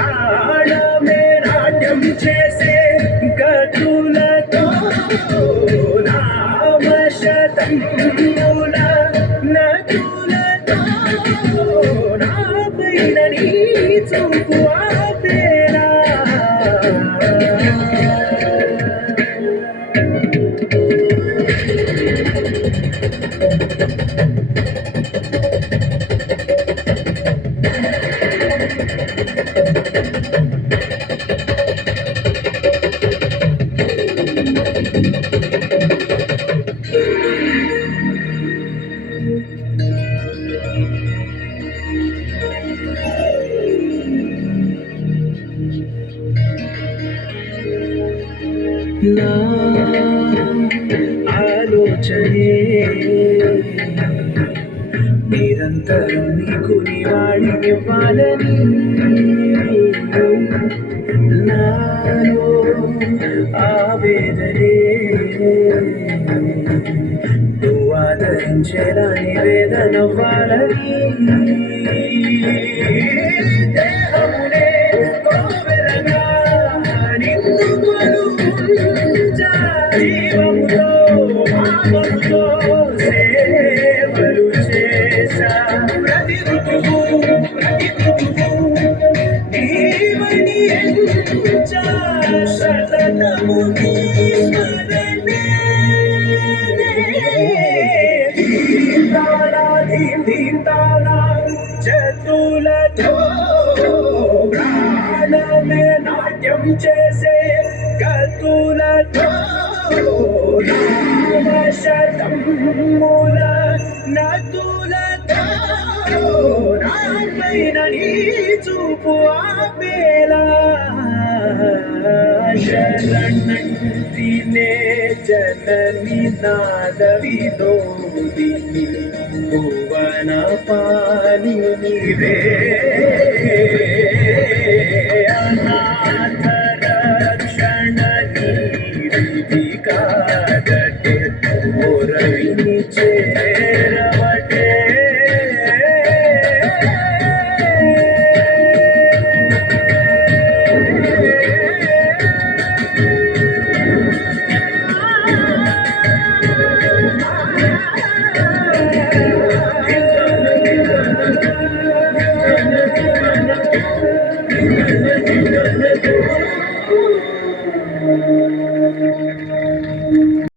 ప్రాణమే నాట్యం చేసే గతులతో నామశతముల నదులతో నాపైన నీ చూపు ఆపేలా నా ఆలోచనే నిరంతరం నీకు నివాళివ్వాలని నాలో ఆవేదనే నువ్వు ఆదరించేలా నివేదనవ్వాలని దేహమునే కోవెలగా నిన్ను కొలువుంచా జీవముతో మామముతో సేవలు చేశా ప్రతి ఋతువు నీవని ఎంచా సతతము నీ స్మరణే దీంతాళ జతులతో ప్రాణమే నాట్యం చేసే గతులతో నామశతముల నదులతో నాపైన నీ చూపు ఆపేలా శరణంటినే జనని నాద వినోదిని భువన పాలి నీవే